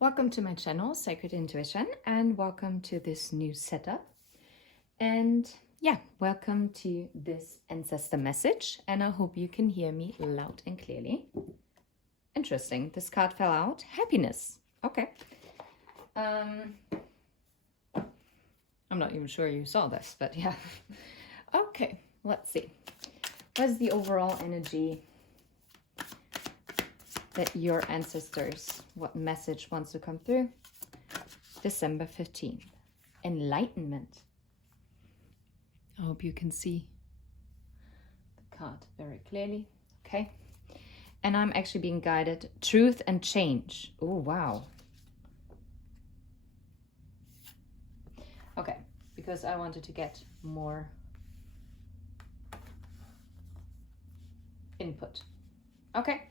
Welcome to my channel, Sacred Intuition, and welcome to this new setup. And yeah, welcome to this Ancestor message, and I hope you can hear me loud and clearly. Interesting, this card fell out. Happiness. Okay. I'm not even sure you saw this, but yeah. Okay, let's see. What is the overall energy that your ancestors, what message wants to come through? December 15th. Enlightenment. I hope you can see the card very clearly. Okay. And I'm actually being guided. Truth and change. Oh, wow. Okay. Because I wanted to get more input. Okay.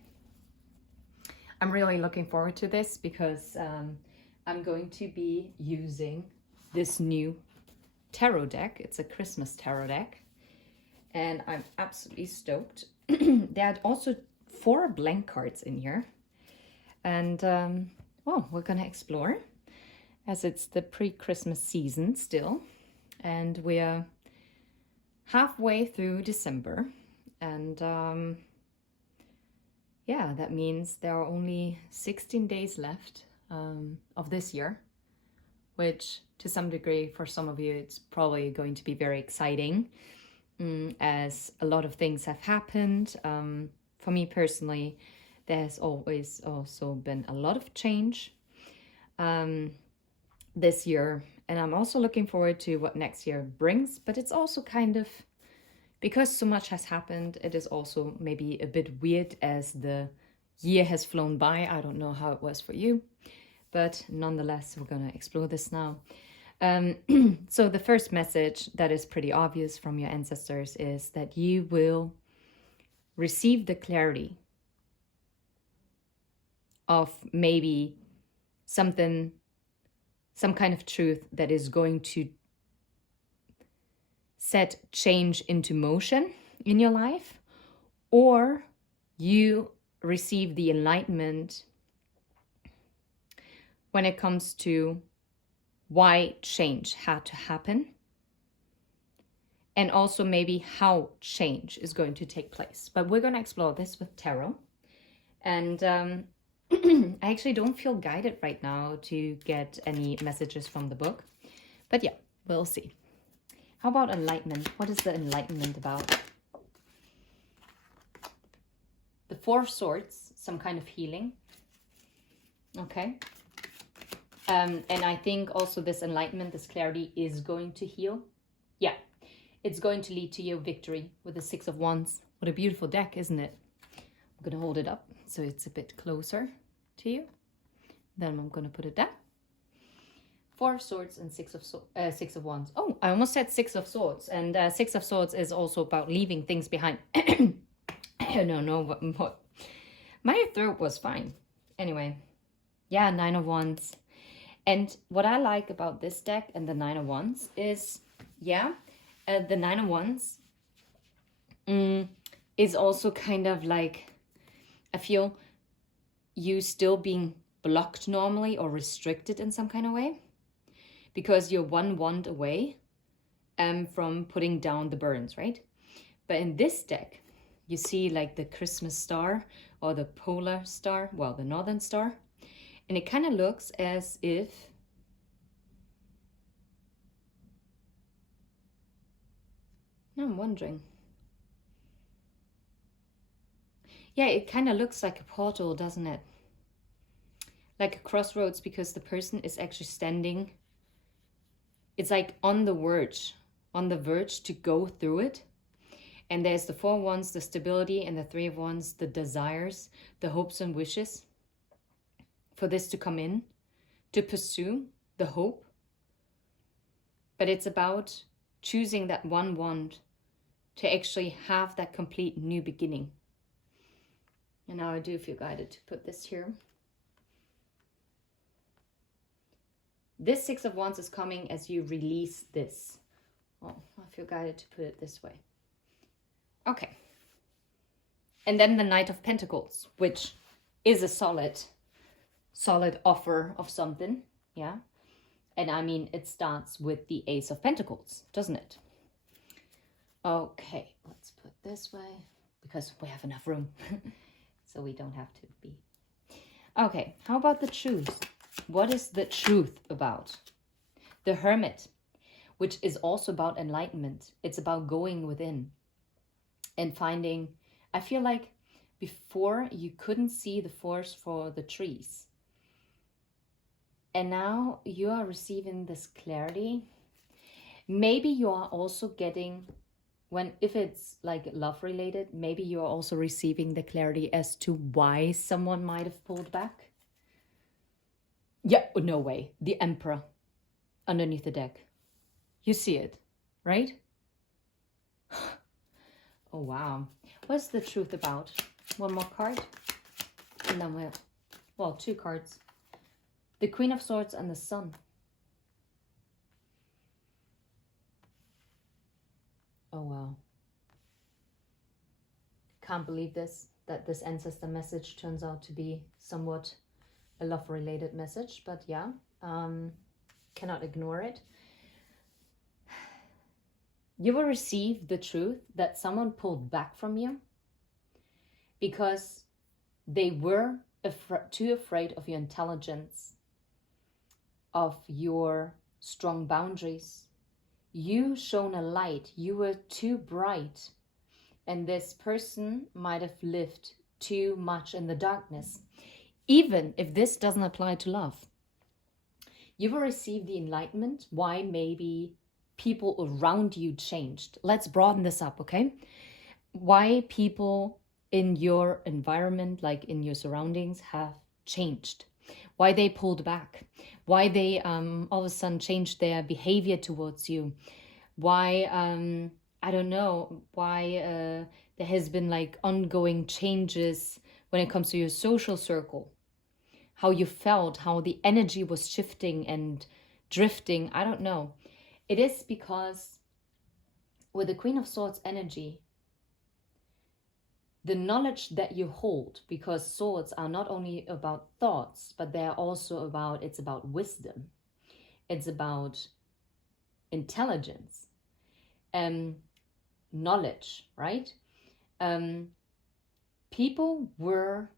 I'm really looking forward to this because I'm going to be using this new tarot deck. It's a Christmas tarot deck, and I'm absolutely stoked. There are also 4 blank cards in here, and well, we're gonna explore as it's the pre-Christmas season still, and we're halfway through December, and yeah, that means there are only 16 days left of this year, which to some degree for some of you it's probably going to be very exciting as a lot of things have happened. For me personally, there's always also been a lot of change this year, and I'm also looking forward to what next year brings, but it's also kind of, because so much has happened, it is also maybe a bit weird as the year has flown by. I don't know how it was for you, but nonetheless, we're going to explore this now. So the first message that is pretty obvious from your ancestors is that you will receive the clarity of maybe something, some kind of truth that is going to set change into motion in your life, or you receive the enlightenment when it comes to why change had to happen, and also maybe how change is going to take place. But we're going to explore this with tarot, and I actually don't feel guided right now to get any messages from the book, but yeah, we'll see. How about enlightenment? What is the enlightenment about? The 4 of Swords, some kind of healing. Okay. And I think also this enlightenment, this clarity is going to heal. Yeah, it's going to lead to your victory with the 6 of Wands. What a beautiful deck, isn't it? I'm going to hold it up so it's a bit closer to you. Then I'm going to put it down. 4 of Swords and 6 of Wands. Oh, I almost said 6 of Swords. And 6 of Swords is also about leaving things behind. I don't know what. My throat was fine. Anyway, yeah, 9 of Wands. And what I like about this deck and the 9 of Wands is, yeah, the 9 of Wands is also kind of like, I feel you still being blocked normally or restricted in some kind of way, because you're 1 wand away from putting down the burdens, right? But in this deck, you see like the Christmas star or the polar star, well, the northern star. And it kind of looks as if I'm wondering. Yeah, it kind of looks like a portal, doesn't it? Like a crossroads, because the person is actually standing. It's like on the verge to go through it. And there's the 4 of Wands, the stability, and the 3 of Wands, the desires, the hopes and wishes for this to come in, to pursue the hope. But it's about choosing that 1 wand to actually have that complete new beginning. And now I do feel guided to put this here. This 6 of Wands is coming as you release this. Oh, I feel guided to put it this way. Okay. And then the Knight of Pentacles, which is a solid solid offer of something. Yeah. And I mean, it starts with the Ace of Pentacles, doesn't it? Okay, let's put this way because we have enough room. So we don't have to be. Okay, how about the truth? What is the truth about? The Hermit, which is also about enlightenment. It's about going within and finding, I feel like before you couldn't see the forest for the trees. And now you are receiving this clarity. Maybe you are also getting, if it's like love related, maybe you are also receiving the clarity as to why someone might have pulled back. Yeah, no way. The Emperor underneath the deck. You see it, right? Oh, wow. What's the truth about? One more card. And then well, 2 cards. The Queen of Swords and the Sun. Oh, wow. Can't believe this, that this ancestor message turns out to be somewhat a love-related message. But yeah, cannot ignore it. You will receive the truth that someone pulled back from you because they were too afraid of your intelligence, of your strong boundaries. You shone a light. You were too bright. And this person might have lived too much in the darkness. Even if this doesn't apply to love. You will receive the enlightenment. Why maybe people around you changed. Let's broaden this up, okay? Why people in your environment, like in your surroundings, have changed. Why they pulled back. Why they all of a sudden changed their behavior towards you. Why, I don't know, why there has been like ongoing changes when it comes to your social circle. How you felt, how the energy was shifting and drifting, I don't know. It is because with the Queen of Swords energy, the knowledge that you hold, because swords are not only about thoughts, but they're also about, it's about wisdom. It's about intelligence, knowledge, right? People were,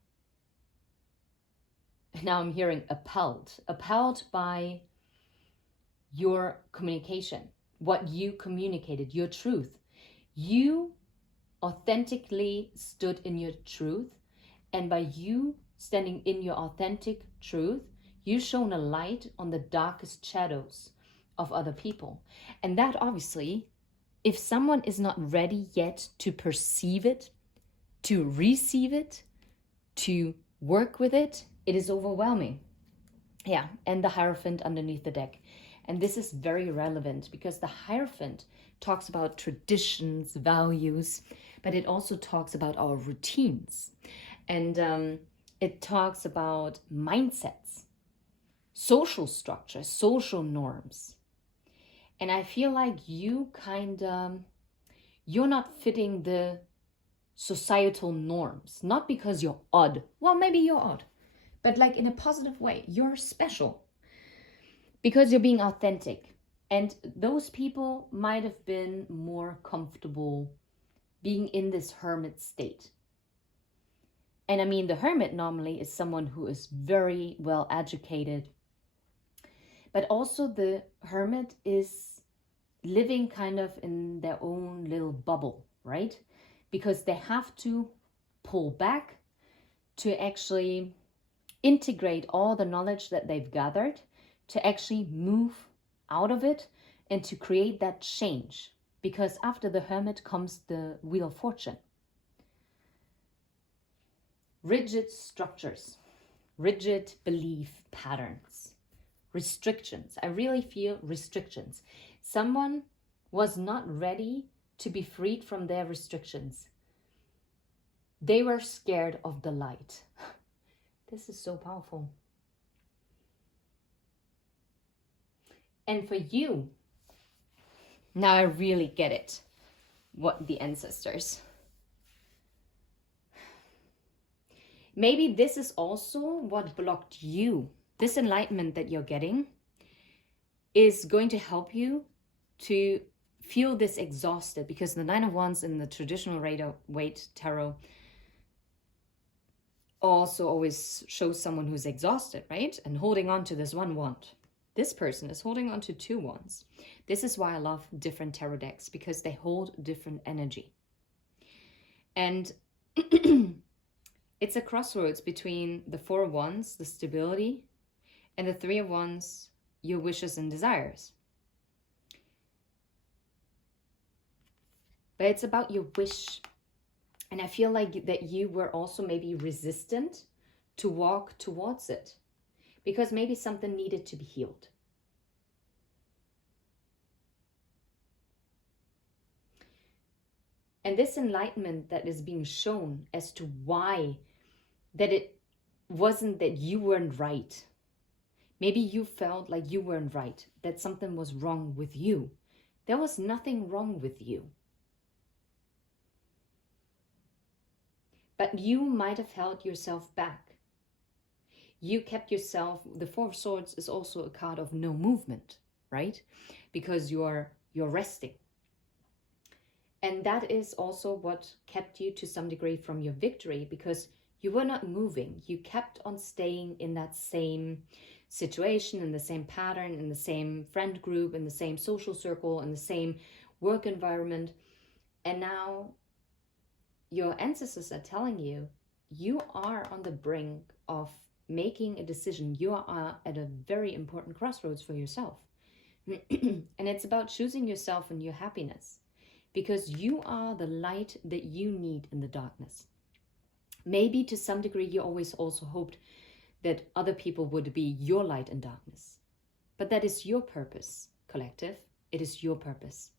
now I'm hearing appalled by your communication, what you communicated, your truth. You authentically stood in your truth, and by you standing in your authentic truth, you shone a light on the darkest shadows of other people. And that obviously, if someone is not ready yet to perceive it, to receive it, to work with it, it is overwhelming. Yeah, and the Hierophant underneath the deck. And this is very relevant because the Hierophant talks about traditions, values, but it also talks about our routines. And it talks about mindsets, social structures, social norms. And I feel like you you're not fitting the societal norms, not because you're odd. Well, maybe you're odd, but like in a positive way, you're special. Because you're being authentic. And those people might have been more comfortable being in this hermit state. And I mean, the hermit normally is someone who is very well educated. But also the hermit is living kind of in their own little bubble, right? Because they have to pull back to actually integrate all the knowledge that they've gathered, to actually move out of it and to create that change. Because after the Hermit comes the Wheel of Fortune. Rigid structures, rigid belief patterns, restrictions. I really feel restrictions. Someone was not ready to be freed from their restrictions. They were scared of the light. This is so powerful. And for you, now I really get it, what the ancestors. Maybe this is also what blocked you. This enlightenment that you're getting is going to help you to feel this exhausted, because the Nine of Wands in the traditional Rider-Waite tarot also always shows someone who's exhausted, right? And holding on to this one wand. This person is holding on to two wands. This is why I love different tarot decks, because they hold different energy. And it's a crossroads between the Four of Wands, the stability, and the Three of Wands, your wishes and desires. But it's about your wish. And I feel like that you were also maybe resistant to walk towards it, because maybe something needed to be healed. And this enlightenment that is being shown as to why, that it wasn't that you weren't right. Maybe you felt like you weren't right, that something was wrong with you. There was nothing wrong with you. But you might have held yourself back. You kept yourself, the Four of Swords is also a card of no movement, right? Because you're resting. And that is also what kept you to some degree from your victory, because you were not moving. You kept on staying in that same situation, in the same pattern, in the same friend group, in the same social circle, in the same work environment. And now your ancestors are telling you, you are on the brink of making a decision. You are at a very important crossroads for yourself. And it's about choosing yourself and your happiness, because you are the light that you need in the darkness. Maybe to some degree you always also hoped that other people would be your light in darkness. But that is your purpose, collective. It is your purpose.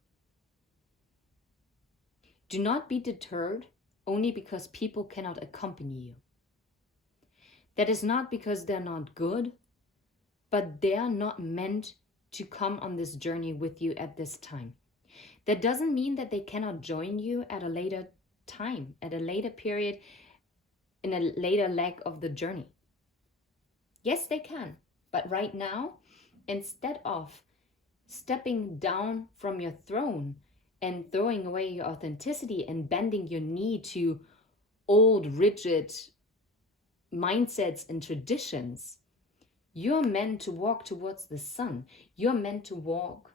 Do not be deterred only because people cannot accompany you. That is not because they're not good, but they are not meant to come on this journey with you at this time. That doesn't mean that they cannot join you at a later time, at a later period, in a later leg of the journey. Yes, they can. But right now, instead of stepping down from your throne and throwing away your authenticity and bending your knee to old, rigid mindsets and traditions, you're meant to walk towards the sun. You're meant to walk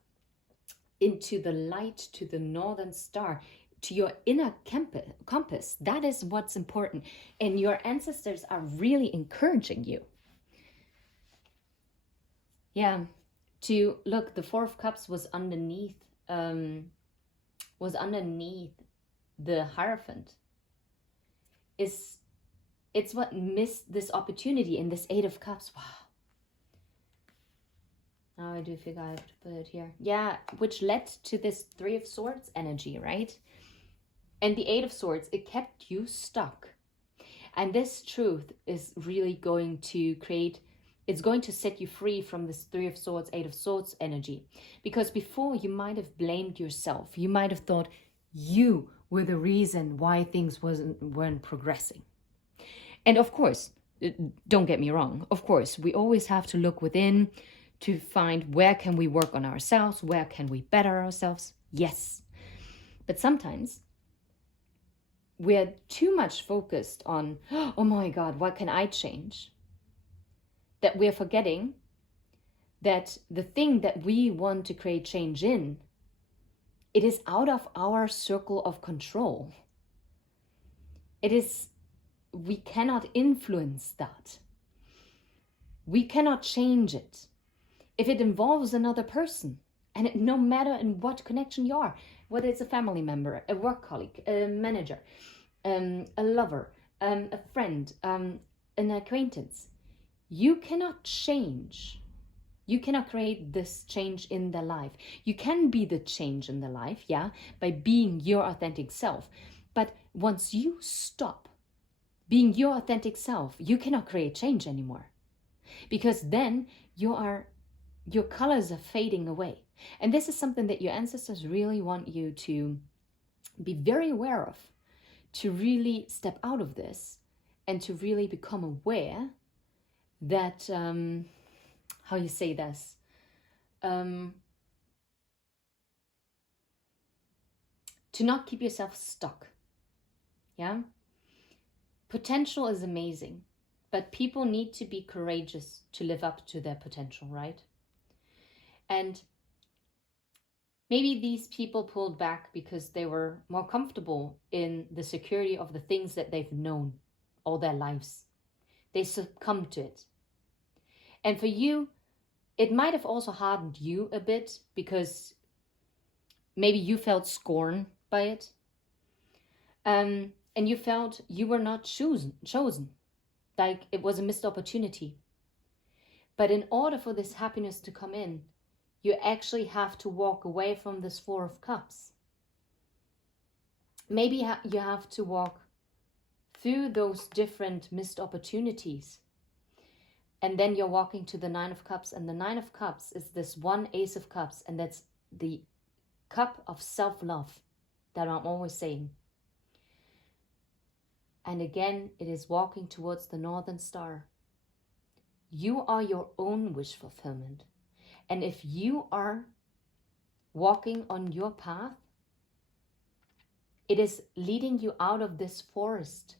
into the light, to the northern star, to your inner compass. That is what's important. And your ancestors are really encouraging you. Yeah, to look, the Four of Cups was underneath the Hierophant. It's what missed this opportunity in this Eight of Cups. Wow. Now I do figure I have to put it here. Yeah, which led to this Three of Swords energy, right? And the Eight of Swords, it kept you stuck. And this truth is really going to create, it's going to set you free from this Three of Swords, Eight of Swords energy. Because before you might have blamed yourself. You might have thought you were the reason why things weren't progressing. And of course, don't get me wrong, of course, we always have to look within to find where can we work on ourselves, where can we better ourselves. Yes. But sometimes we're too much focused on, oh my God, what can I change? That we're forgetting that the thing that we want to create change in, it is out of our circle of control. We cannot influence that. We cannot change it. If it involves another person, and no matter in what connection you are, whether it's a family member, a work colleague, a manager, a lover, a friend, an acquaintance, you cannot change. You cannot create this change in their life. You can be the change in their life, yeah, by being your authentic self. But once you stop being your authentic self, you cannot create change anymore. Because then your colors are fading away. And this is something that your ancestors really want you to be very aware of, to really step out of this and to really become aware that, how you say this, to not keep yourself stuck. Yeah? Potential is amazing, but people need to be courageous to live up to their potential, right? And maybe these people pulled back because they were more comfortable in the security of the things that they've known all their lives. They succumbed to it. And for you, it might have also hardened you a bit because maybe you felt scorn by it. And you felt you were not chosen, like it was a missed opportunity. But in order for this happiness to come in, you actually have to walk away from this Four of Cups. Maybe you have to walk through those different missed opportunities. And then you're walking to the Nine of Cups. And the Nine of Cups is this one Ace of Cups. And that's the cup of self-love that I'm always saying. And again, it is walking towards the Northern Star. You are your own wish fulfillment. And if you are walking on your path, it is leading you out of this forest.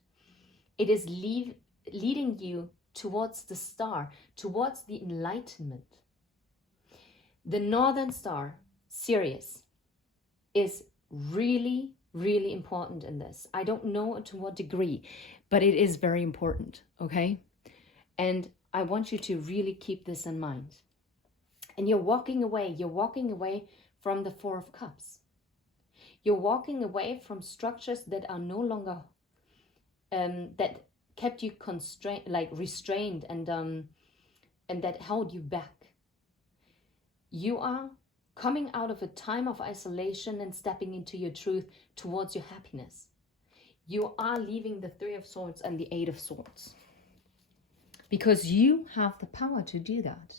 It is leading you towards the star, towards the enlightenment. The Northern Star, Sirius, is really, really important in this. I don't know to what degree, but it is very important, okay? And I want you to really keep this in mind. And you're walking away from the Four of Cups. You're walking away from structures that are no longer, that kept you restrained and that held you back. You are coming out of a time of isolation and stepping into your truth towards your happiness. You are leaving the Three of Swords and the Eight of Swords. Because you have the power to do that.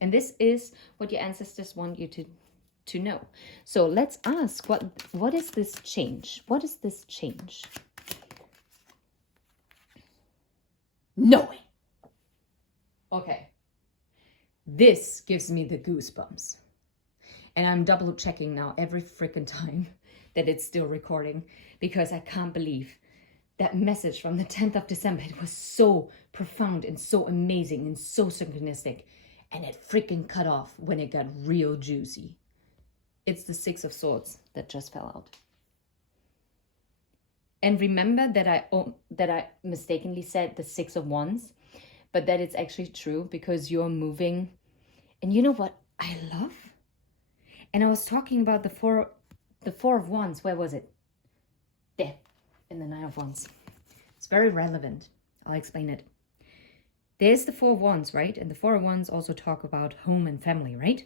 And this is what your ancestors want you to know. So let's ask, what is this change? What is this change? Knowing. Okay. This gives me the goosebumps. And I'm double checking now every freaking time that it's still recording, because I can't believe that message from the 10th of December. It was so profound and so amazing and so synchronistic. And it freaking cut off when it got real juicy. It's the Six of Swords that just fell out. And remember that I mistakenly said the Six of Wands, but that it's actually true because you're moving. And you know what I love? And I was talking about the Four of Wands. Where was it? There, in the Nine of Wands. It's very relevant. I'll explain it. There's the Four of Wands, right? And the Four of Wands also talk about home and family, right?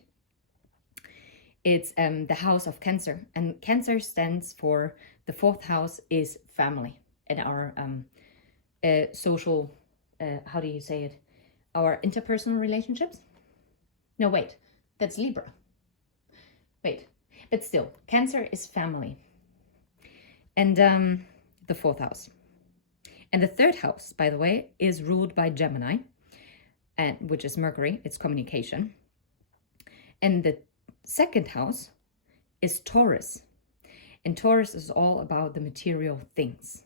It's the house of Cancer. And Cancer stands for, the fourth house is family. And our social, how do you say it? Our interpersonal relationships? No, wait. That's Libra. Wait. But still, Cancer is family. And the fourth house. And the third house, by the way, is ruled by Gemini, and which is Mercury. It's communication. And the second house is Taurus. And Taurus is all about the material things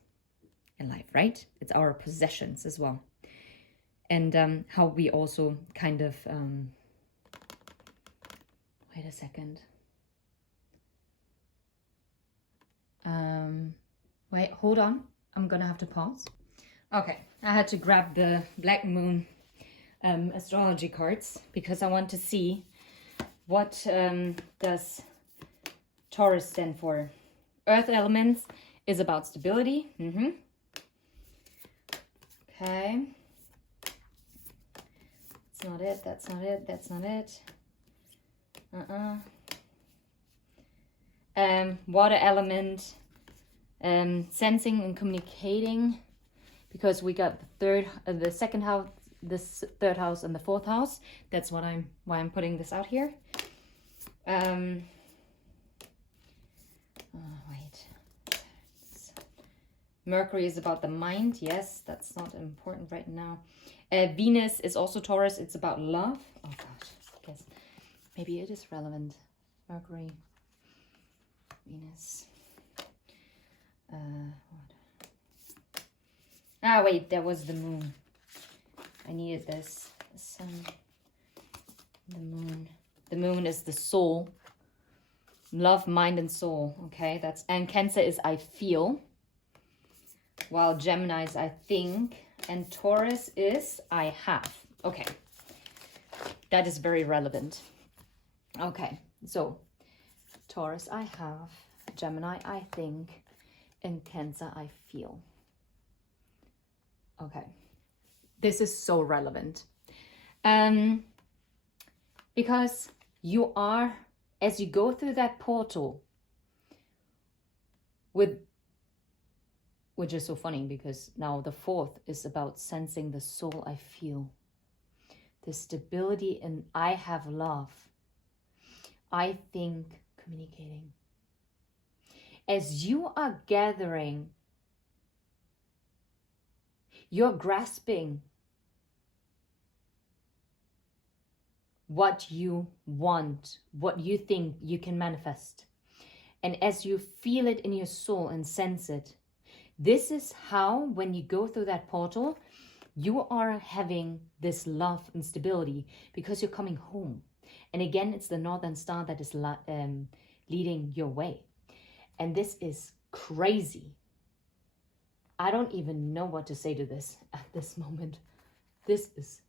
in life, right? It's our possessions as well. And how we also kind of... wait a second. Wait, hold on. I'm gonna have to pause. Okay, I had to grab the Black Moon astrology cards because I want to see what does Taurus stand for. Earth elements is about stability. Okay. That's not it, that's not it, that's not it. Water element, sensing and communicating, because we got the second house, this third house, and the fourth house. That's why I'm putting this out here. Wait, Mercury is about the mind. Yes, that's not important right now. Venus is also Taurus. It's about love. Oh gosh, I guess maybe it is relevant. Mercury, Venus. Ah, wait, that was the moon. I needed this. The sun, the moon. The moon is the soul. Love, mind, and soul. Okay, and Cancer is I feel. While Gemini is I think. And Taurus is I have. Okay, that is very relevant. Okay, so Taurus I have, Gemini I think, and Cancer I feel. Okay, this is so relevant. Because you are, as you go through that portal, which is so funny because now the 4th is about sensing the soul I feel. The stability in I have love. I think, communicating. As you are gathering, you're grasping what you want, what you think you can manifest. And as you feel it in your soul and sense it, this is how, when you go through that portal, you are having this love and stability because you're coming home. And again, it's the Northern Star that is leading your way. And this is crazy. I don't even know what to say to this at this moment. This is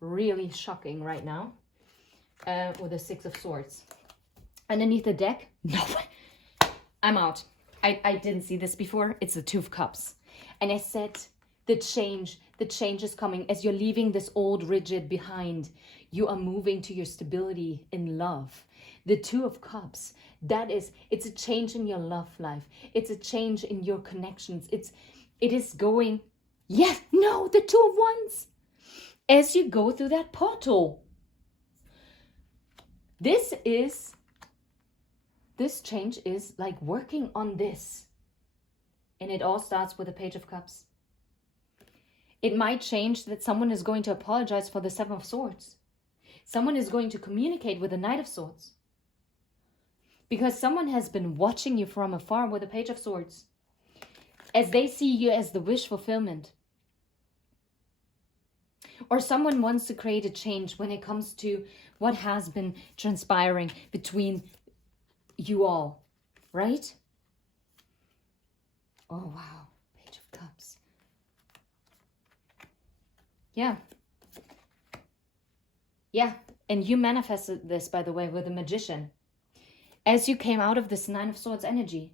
really shocking right now. With the 6 of Swords. Underneath the deck, no, I'm out. I didn't see this before. It's the 2 of Cups. And I said, the change is coming. As you're leaving this old rigid behind, you are moving to your stability in love. The 2 of Cups, it's a change in your love life. It's a change in your connections. It is going, yes, no, the 2 of Wands. As you go through that portal, this change is like working on this. And it all starts with the Page of Cups. It might change that someone is going to apologize for the 7 of Swords. Someone is going to communicate with the Knight of Swords. Because someone has been watching you from afar with the Page of Swords. As they see you as the wish fulfillment. Or someone wants to create a change when it comes to what has been transpiring between you all, right? Oh, wow. Page of Cups. Yeah. Yeah. And you manifested this, by the way, with the Magician. As you came out of this 9 of Swords energy.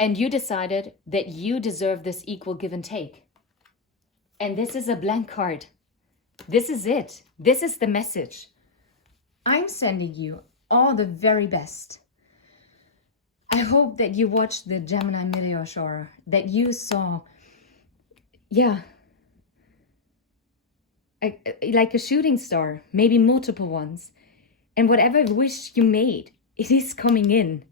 And you decided that you deserve this equal give and take. And this is a blank card. This is it. This is the message. I'm sending you all the very best. I hope that you watched the Gemini meteor shower, that you saw, like a shooting star, maybe multiple ones. And whatever wish you made, it is coming in.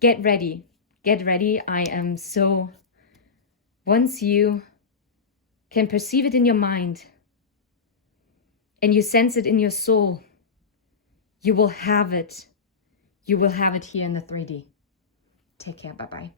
Get ready. Get ready. I am so... Once you can perceive it in your mind and you sense it in your soul, you will have it. You will have it here in the 3D. Take care. Bye-bye.